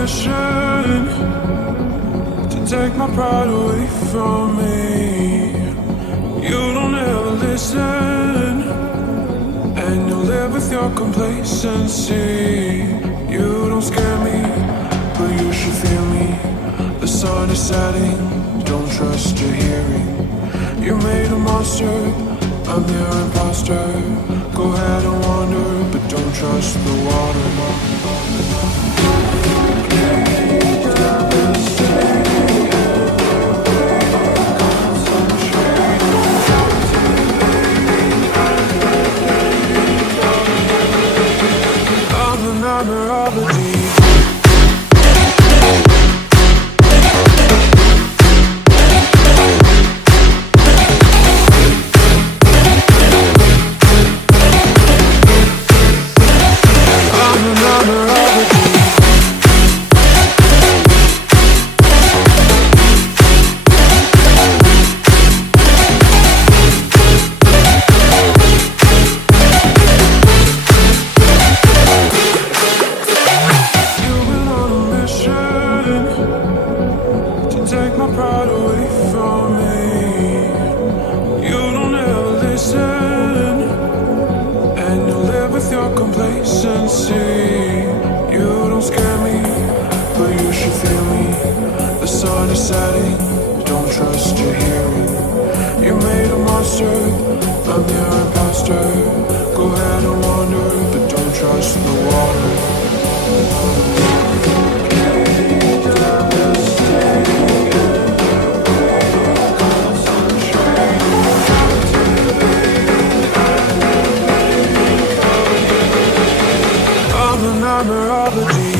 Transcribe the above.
mission to take my pride away from me. You don't ever listen, and you live with your complacency. You don't scare me, but you should fear me. The sun is setting, don't trust your hearing. You made a monster, I'm your imposter. Go ahead and wander, but don't trust the water. I'm the nightmare of the deep. Take my pride away from me. You don't ever listen, and you live with your complacency. You don't scare me, but you should fear me. The sun is setting, don't trust your hearing. You made a monster, I'm your imposter. Go ahead and wander, but don't trust the water. Nightmare of the deep.